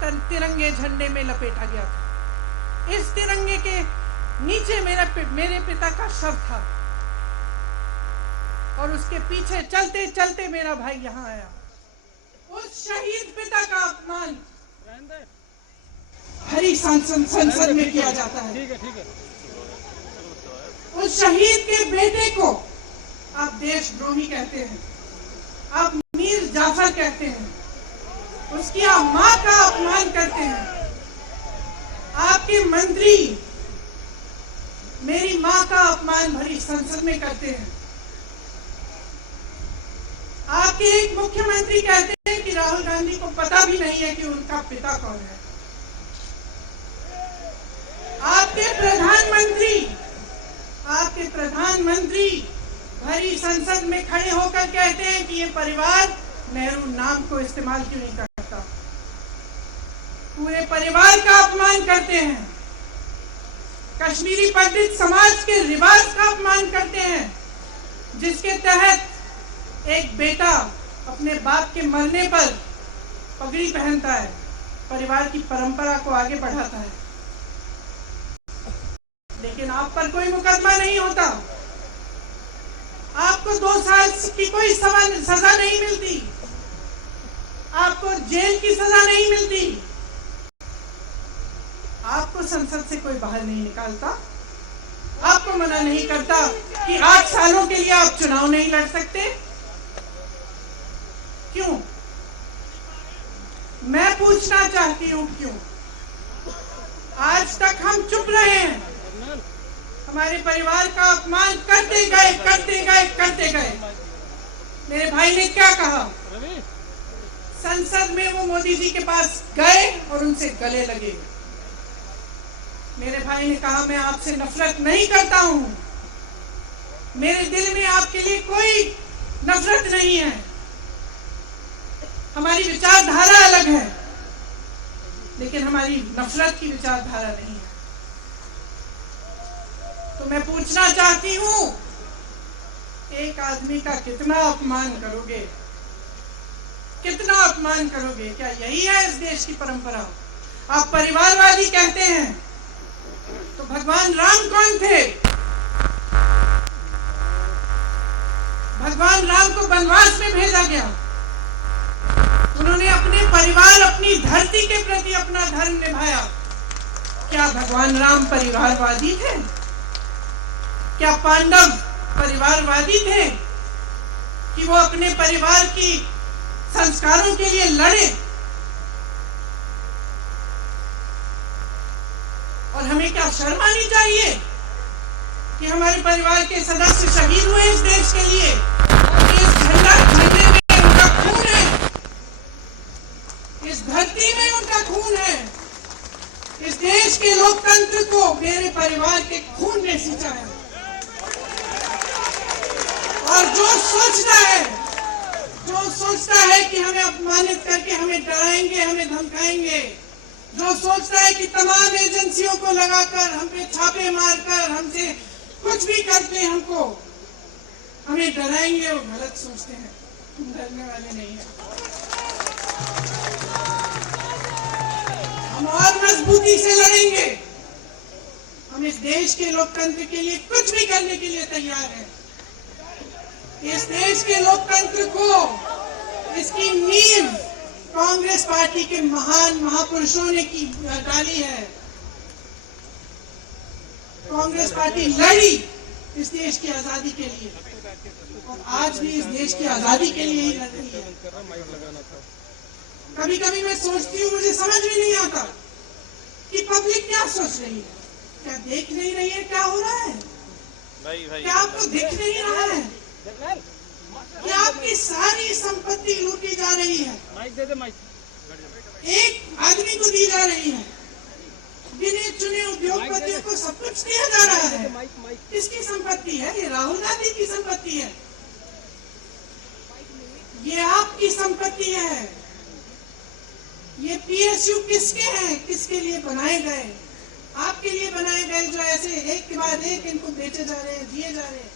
तिरंगे झंडे में लपेटा गया था। इस तिरंगे के नीचे मेरे पिता का शव था और उसके पीछे चलते चलते मेरा भाई यहाँ आया। उस शहीद पिता का अपमान हरी संसद में किया जाता है। ठीक है। उस शहीद के बेटे को आप देशद्रोही कहते हैं, आप मीर जाफर कहते हैं, उसकी आप मां का अपमान करते हैं। आपके मंत्री मेरी मां का अपमान भरी संसद में करते हैं। आपके एक मुख्यमंत्री कहते हैं कि राहुल गांधी को पता भी नहीं है कि उनका पिता कौन है। आपके प्रधानमंत्री भरी संसद में खड़े होकर कहते हैं कि ये परिवार नेहरू नाम को इस्तेमाल क्यों नहीं करता। पूरे परिवार का अपमान करते हैं। कश्मीरी पंडित समाज के रिवाज का अपमान करते हैं, जिसके तहत एक बेटा अपने बाप के मरने पर पगड़ी पहनता है, परिवार की परंपरा को आगे बढ़ाता है। लेकिन आप पर कोई मुकदमा नहीं होता, आपको 2 साल की कोई सजा नहीं मिलती, आपको जेल की सजा नहीं मिलती, आपको संसद से कोई बाहर नहीं निकालता, आपको मना नहीं करता कि 8 सालों के लिए आप चुनाव नहीं लड़ सकते। क्यों? मैं पूछना चाहती हूं क्यों? आज तक हम चुप रहे हैं, हमारे परिवार का अपमान करते गए। मेरे भाई ने क्या कहा? संसद में वो मोदी जी के पास गए और उनसे गले लगे। मेरे भाई ने कहा मैं आपसे नफरत नहीं करता हूं, मेरे दिल में आपके लिए कोई नफरत नहीं है, हमारी विचारधारा अलग है, लेकिन हमारी नफरत की विचारधारा नहीं है। तो मैं पूछना चाहती हूं, एक आदमी का कितना अपमान करोगे? कितना अपमान करोगे? क्या यही है इस देश की परंपरा? आप परिवारवादी कहते हैं, तो भगवान राम कौन थे? भगवान राम को वनवास में भेजा गया, उन्होंने अपने परिवार, अपनी धरती के प्रति अपना धर्म निभाया। क्या भगवान राम परिवारवादी थे? क्या पांडव परिवारवादी थे कि वो अपने परिवार की संस्कारों के लिए लड़े? और हमें क्या शर्म आनी चाहिए कि हमारे परिवार के सदस्य शहीद हुए इस देश के लिए? इस झंडे में उनका खून है, इस धरती में उनका खून है, इस देश के लोकतंत्र को मेरे परिवार के खून ने सींचा है। और जो सोचता है कि हमें अपमानित करके हमें डराएंगे, हमें धमकाएंगे, जो सोचता है कि तमाम एजेंसियों को लगाकर हम पे छापे मारकर हमसे कुछ भी करके हमको हमें डराएंगे, वो गलत सोचते हैं। तुम डरने वाले नहीं है। हम और मजबूती से लड़ेंगे, हम इस देश के लोकतंत्र के लिए कुछ भी करने के लिए तैयार हैं। इस देश के लोकतंत्र को, इसकी नींव कांग्रेस पार्टी के महान महापुरुषों ने की डाली है। कांग्रेस पार्टी लड़ी इस देश की आजादी के लिए और आज भी इस देश की आजादी के लिए ही लड़ रही है। कभी कभी मैं सोचती हूँ, मुझे समझ में नहीं आता कि पब्लिक क्या सोच रही है। क्या देख नहीं रही है क्या हो रहा है? क्या आपको दिख नहीं रहा है कि आपकी सारी संपत्ति लूटी जा रही है, एक आदमी को दी जा रही है, गिने चुने उद्योगपतियों को सब कुछ दिया जा रहा है? किसकी संपत्ति है? ये राहुल गांधी की संपत्ति है, ये आपकी संपत्ति है। ये पीएसयू किसके हैं? किसके लिए बनाए गए? आपके लिए बनाए गए, जो ऐसे एक के बाद एक इनको बेचे जा रहे हैं, दिए जा रहे हैं।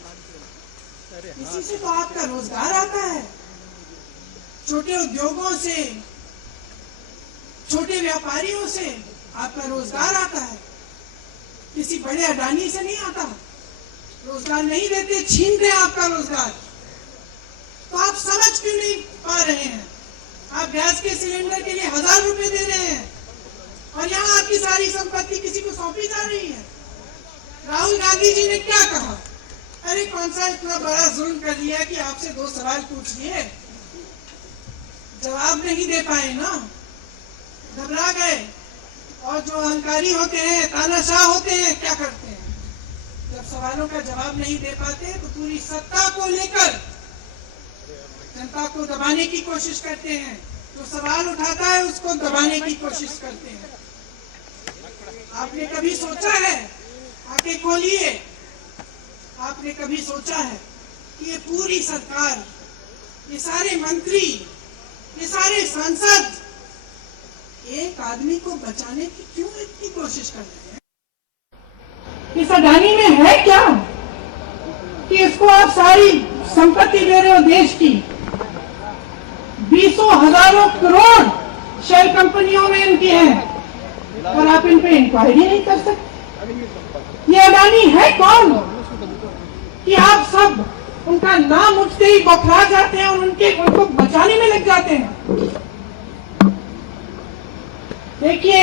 इसी से तो आपका रोजगार आता है। छोटे उद्योगों से, छोटे व्यापारियों से आपका रोजगार आता है, किसी बड़े अडानी से नहीं आता। रोजगार नहीं देते, छीन रहे आपका रोजगार। तो आप समझ क्यों नहीं पा रहे हैं? आप गैस के सिलेंडर के लिए 1000 रुपए दे रहे हैं और यहाँ आपकी सारी संपत्ति किसी को सौंपी जा रही है। राहुल गांधी जी ने क्या कहा? अरे कौन सा इतना बड़ा जुल्म कर लिया कि आपसे 2 सवाल पूछ लिए, जवाब नहीं दे पाए ना, घबरा गए। और जो अहंकारी होते हैं, तानाशाह होते हैं, क्या करते हैं? जब सवालों का जवाब नहीं दे पाते तो पूरी सत्ता को लेकर जनता को दबाने की कोशिश करते हैं। जो सवाल उठाता है उसको दबाने की कोशिश करते हैं। आपने कभी सोचा है, आंखें खोलिए, आपने कभी सोचा है कि ये पूरी सरकार, ये सारे मंत्री, ये सारे सांसद एक आदमी को बचाने की क्यों इतनी कोशिश कर रहे हैं? इस अडानी में है क्या कि इसको आप सारी संपत्ति दे रहे हो देश की? 20 हजारों करोड़ शेयर कंपनियों में इनकी है और आप इन पे इंक्वायरी नहीं कर सकते। ये अडानी है कौन कि आप सब उनका नाम उठते ही बौखला जाते हैं और उनको बचाने में लग जाते हैं? देखिए,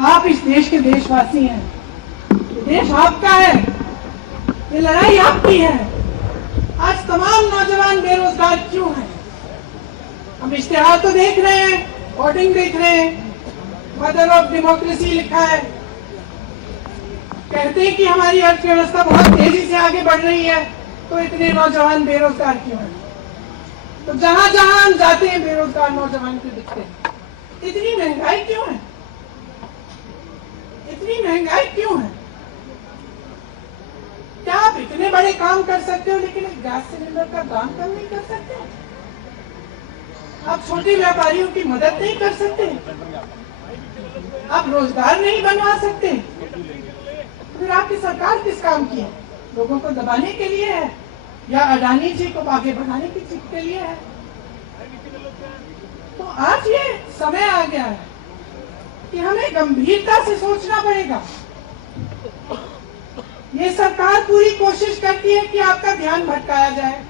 आप इस देश के देशवासी हैं, देश आपका है, ये लड़ाई आपकी है। आज तमाम नौजवान बेरोजगार क्यों हैं? हम इश्तिहार तो देख रहे हैं, वोटिंग देख रहे हैं, मदर ऑफ डेमोक्रेसी लिखा है, कहते हैं कि हमारी अर्थव्यवस्था बहुत तेजी से आगे बढ़ रही है, तो इतने नौजवान बेरोजगार क्यों हैं? तो जहां जहां हम जाते हैं बेरोजगार नौजवान क्यों दिखते हैं? इतनी महंगाई क्यों है? इतनी महंगाई क्यों है? क्या आप इतने बड़े काम कर सकते हो लेकिन एक गैस सिलेंडर का दाम कम नहीं कर सकते? आप छोटे व्यापारियों की मदद नहीं कर सकते? आप रोजगार नहीं बनवा सकते? फिर आपकी सरकार किस काम की है? लोगों को दबाने के लिए है या अडानी जी को आगे बढ़ाने की चीज के लिए है? तो आज ये समय आ गया है कि हमें गंभीरता से सोचना पड़ेगा। ये सरकार पूरी कोशिश करती है कि आपका ध्यान भटकाया जाए।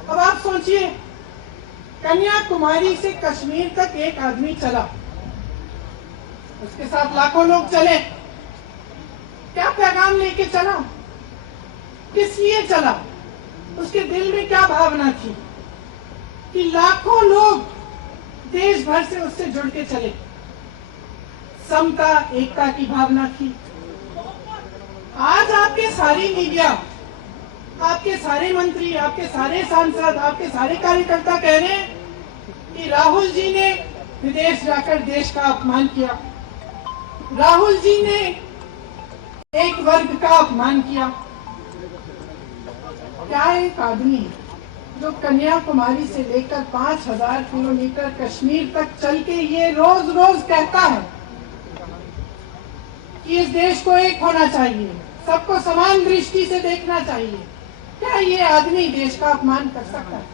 अब आप सोचिए, कन्याकुमारी से कश्मीर तक एक आदमी चला, उसके साथ लाखों लोग चले, क्या पैगाम लेके चला? किस लिए चला? उसके दिल में क्या भावना थी कि लाखों लोग देश भर से उससे जुड़ के चले? समता, एकता की भावना थी। आज आपके सारी मीडिया, आपके सारे मंत्री, आपके सारे सांसद, आपके सारे कार्यकर्ता कह रहे हैं कि राहुल जी ने विदेश जाकर देश का अपमान किया, राहुल जी ने एक वर्ग का अपमान किया। क्या एक आदमी जो कन्याकुमारी से लेकर 5000 किलोमीटर कश्मीर तक चल के ये रोज रोज कहता है कि इस देश को एक होना चाहिए, सबको समान दृष्टि से देखना चाहिए, क्या ये आदमी देश का अपमान कर सकता है?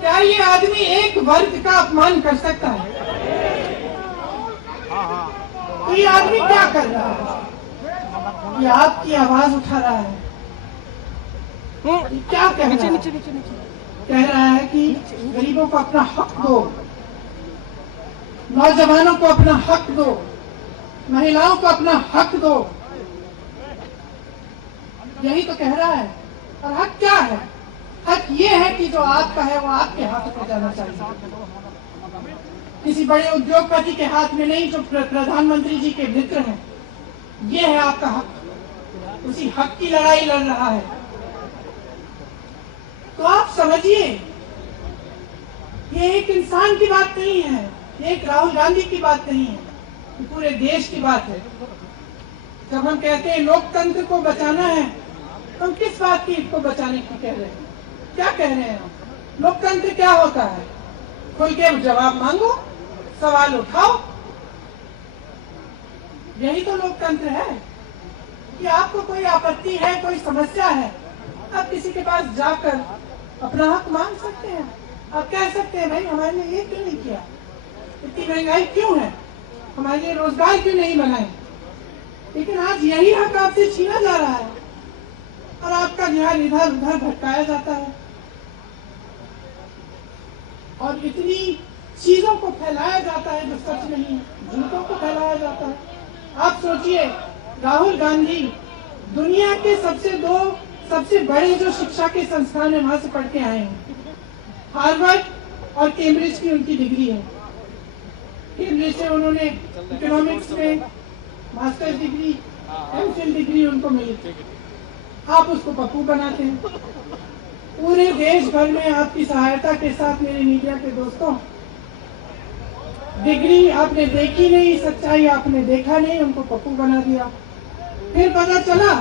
क्या ये आदमी एक वर्ग का अपमान कर सकता है? तो ये आदमी क्या कर रहा है? ये आपकी आवाज उठा रहा है। क्या कह रहा है? कह रहा है कि गरीबों को अपना हक दो, नौजवानों को अपना हक दो, महिलाओं को अपना हक दो। यही तो कह रहा है। और हक क्या है? हक ये है कि जो आपका है वो आपके हाथ में जाना चाहिए, किसी बड़े उद्योगपति के हाथ में नहीं, जो प्रधानमंत्री जी के मित्र हैं। ये है आपका हक। उसी हक की लड़ाई लड़ रहा है। तो आप समझिए, ये एक इंसान की बात नहीं है, ये एक राहुल गांधी की बात नहीं है, ये पूरे देश की बात है। जब हम कहते हैं लोकतंत्र को बचाना है, हम किस बात की को बचाने की कह रहे हैं? क्या कह रहे हैं हम? लोकतंत्र क्या होता है? खुल के जवाब मांगो, सवाल उठाओ, यही तो लोकतंत्र है। कि आपको कोई आपत्ति है, कोई समस्या है, आप किसी के पास जाकर अपना हक मांग सकते हैं। आप कह सकते हैं भाई हमारे लिए ये क्यों नहीं किया, इतनी महंगाई क्यों है, हमारे लिए रोजगार क्यों नहीं बनाए, लेकिन आज यही हक आपसे छीना जा रहा है और आपका ध्यान इधर उधर भटकाया जाता है और इतनी चीजों को फैलाया जाता है जो सच नहीं है, झूठों को फैलाया जाता है। आप सोचिए, राहुल गांधी दुनिया के सबसे बड़े जो शिक्षा के संस्थान है वहां से पढ़ के आए हैं। हार्वर्ड और कैम्ब्रिज की उनकी डिग्री है। कैम्ब्रिज से उन्होंने इकोनॉमिक्स में मास्टर्स डिग्री, एमफिल डिग्री उनको मिली। आप उसको पप्पू बनाते हैं। पूरे देश भर में आपकी सहायता के साथ मेरे मीडिया के दोस्तों, डिग्री आपने देखी नहीं, सच्चाई आपने देखा नहीं, उनको पप्पू बना दिया। फिर पता चला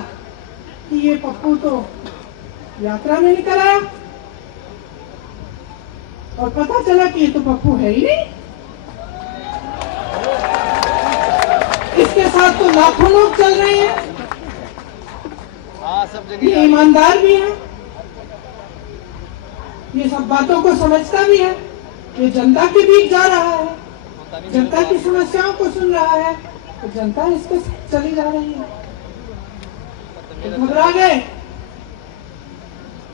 कि ये पप्पू तो यात्रा में निकल आया और पता चला कि ये तो पप्पू है ही नहीं। इसके साथ तो लाखों लोग चल रहे हैं, ये ईमानदार भी है, ये सब बातों को समझता भी है, ये जनता के बीच जा रहा है, जनता की समस्याओं को सुन रहा है, तो जनता इस पे चली जा रही है।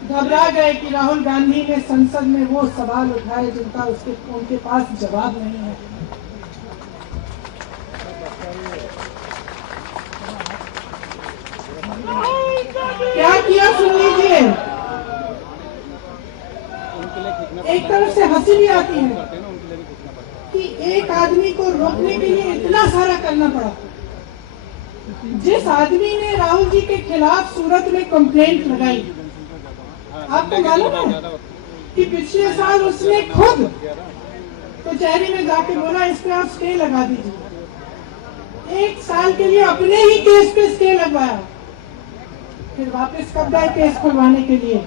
घबरा गए कि राहुल गांधी ने संसद में वो सवाल उठाए जिनका उनके पास जवाब नहीं है। क्या किया सुन लीजिए। एक तरफ से हंसी भी आती है कि एक आदमी को रोकने के लिए इतना सारा करना पड़ा। जिस आदमी ने राहुल जी के खिलाफ सूरत में कंप्लेंट लगाई, आपको मालूम है कि पिछले साल उसने खुद कचहरी में जाके बोला इस पे आप स्टे लगा दीजिए। 1 साल के लिए अपने ही केस पे स्टे लगवाया। फिर वापस कब गए केस खुलवाने के लिए?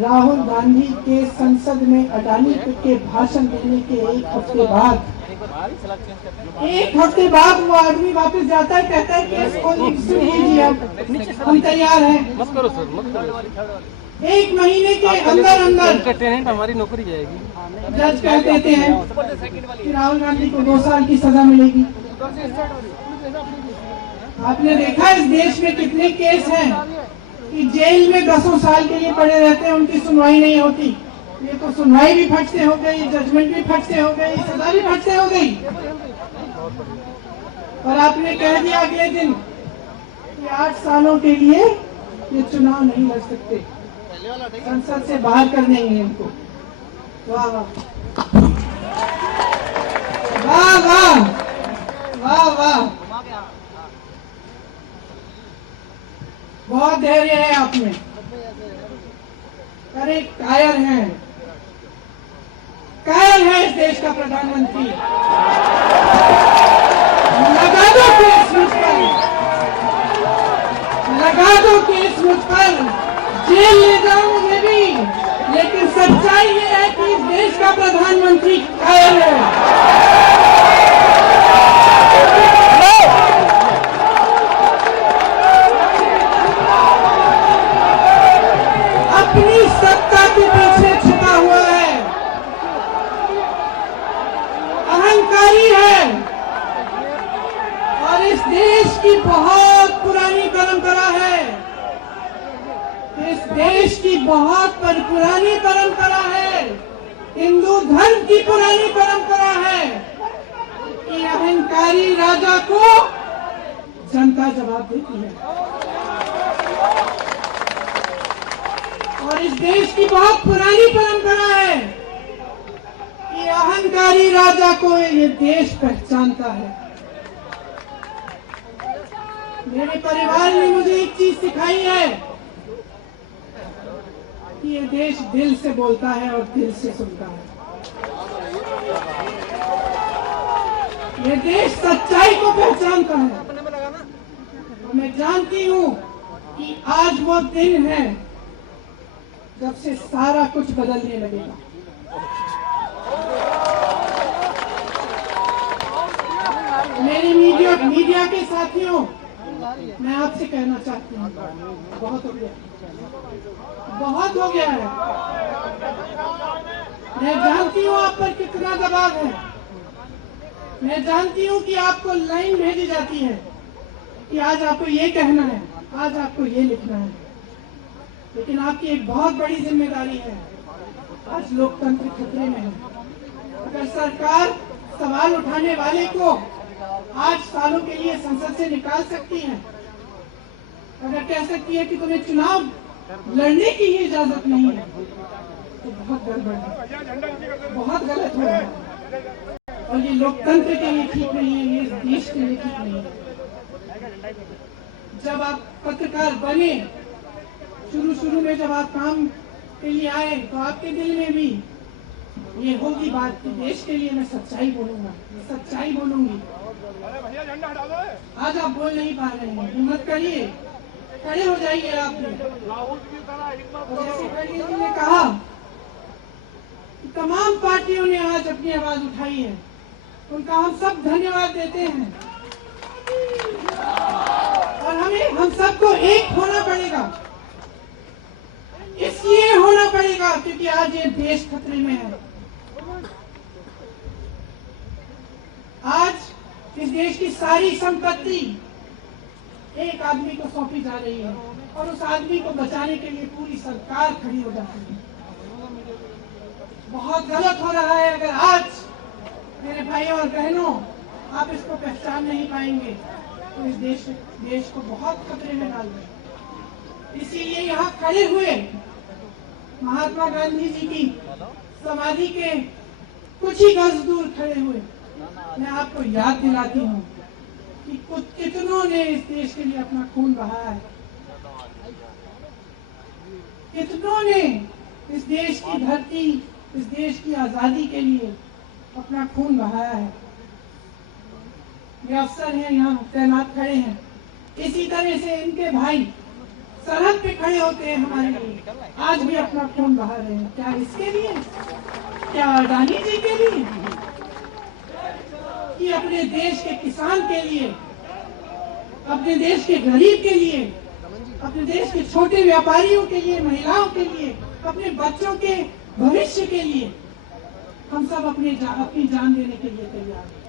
राहुल गांधी के संसद में अडानी के भाषण देने के 1 हफ्ते बाद, 1 हफ्ते बाद वो आदमी वापस जाता है, कहता है केस सुन लीजिए, हम तैयार हैं। 1 महीने के अंदर अंदर हमारी नौकरी जाएगी। जज कह देते हैं कि राहुल गांधी को 2 साल की सजा मिलेगी। आपने देखा इस देश में कितने केस हैं कि जेल में 10 साल के लिए पड़े रहते हैं, उनकी सुनवाई नहीं होती। ये तो सुनवाई भी फट से हो गई, जजमेंट भी फट से हो गई, सजा भी फट से हो गई। और आपने कह दिया अगले दिन कि 8 सालों के लिए ये चुनाव नहीं लड़ सकते, संसद से बाहर कर देंगे इनको। वाह वाह वाह वाह वाह वाह, बहुत धैर्य है आप में। अरे कायर है इस देश का प्रधानमंत्री। लगा दो केस मुझ पर, लगा दो केस मुझ पर, जेल ले जाओ मुझे भी, लेकिन सच्चाई ये है कि इस देश का प्रधानमंत्री कायर है। अपनी सत्ता के पीछे छुपा हुआ है, अहंकारी है और इस देश की बहुत पुरानी परंपरा है, इस देश की बहुत पुरानी परंपरा है, हिंदू धर्म की पुरानी परंपरा है कि अहंकारी राजा को जनता जवाब देती है। और इस देश की बहुत पुरानी परंपरा है कि अहंकारी राजा को ये देश पहचानता है। मेरे परिवार ने मुझे एक चीज सिखाई है कि ये देश दिल से बोलता है और दिल से सुनता है। ये देश सच्चाई को पहचानता है। और मैं जानती हूं कि आज वो दिन है जब से सारा कुछ बदलने लगेगा। मेरे मीडिया के साथियों, मैं आपसे कहना चाहती हूँ, बहुत हो गया है। मैं जानती हूँ आप पर कितना दबाव है। मैं जानती हूँ कि आपको लाइन भेजी जाती है कि आज आपको ये कहना है, आज आपको ये लिखना है, लेकिन आपकी एक बहुत बड़ी जिम्मेदारी है। आज लोकतंत्र खतरे में है। अगर सरकार सवाल उठाने वाले को 8 सालों के लिए संसद से निकाल सकती है, अगर कह सकती है कि तुम्हें चुनाव लड़ने की ही इजाजत नहीं है, तो बहुत गड़बड़ है, बहुत गलत हो रहा है। और ये लोकतंत्र के लिए ठीक नहीं है, ये देश के लिए ठीक नहीं है। जब आप पत्रकार बने, शुरू में जब आप काम के लिए आए, तो आपके दिल में भी ये होगी बात कि देश के लिए मैं सच्चाई बोलूंगा, सच्चाई बोलूंगी। आज आप बोल नहीं पा रहे हैं, हिम्मत करिए, खड़े हो जाइए। आपने जैसे खड़गे जी ने कहा, तमाम पार्टियों ने आज अपनी आवाज उठाई है, उनका हम सब धन्यवाद देते हैं। और हम सबको एक होना पड़ेगा, इसलिए होना पड़ेगा क्योंकि आज ये देश खतरे में है। आज इस देश की सारी संपत्ति एक आदमी को सौंपी जा रही है और उस आदमी को बचाने के लिए पूरी सरकार खड़ी हो जाती है। बहुत गलत हो रहा है। अगर आज मेरे भाइयों और बहनों आप इसको पहचान नहीं पाएंगे तो इस देश को बहुत खतरे में डाल दें। इसीलिए यहाँ खड़े हुए महात्मा गांधी जी की समाधि के कुछ ही गज दूर खड़े हुए मैं आपको याद दिलाती हूँ कि कितनों ने इस देश के लिए अपना खून बहाया है, कितनों ने इस देश की धरती, इस देश की आजादी के लिए अपना खून बहाया है। ये अफसर हैं यहाँ तैनात खड़े हैं, इसी तरह से इनके भाई सरहद पे खड़े होते हैं हमारे लिए, आज भी अपना खून बहा रहे हैं। क्या इसके लिए, क्या अडानी जी के लिए, कि अपने देश के किसान के लिए, अपने देश के गरीब के लिए, अपने देश के छोटे व्यापारियों के लिए, महिलाओं के लिए, अपने बच्चों के भविष्य के लिए हम सब अपनी जान देने के लिए तैयार हैं।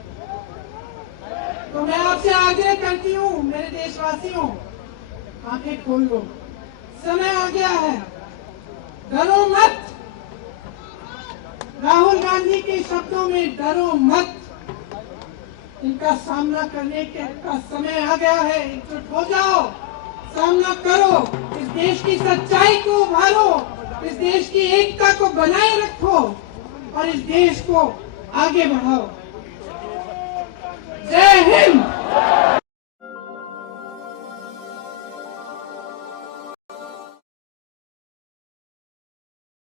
तो मैं आपसे आग्रह करती हूँ, मेरे देशवासियों, आंखें खोल लो, समय आ गया है, डरो मत। राहुल गांधी के शब्दों में डरो मत, इनका सामना करने का समय आ गया है। एकजुट हो जाओ, सामना करो, इस देश की सच्चाई को उभारो, इस देश की एकता को बनाए रखो और इस देश को आगे बढ़ाओ। जय हिंद।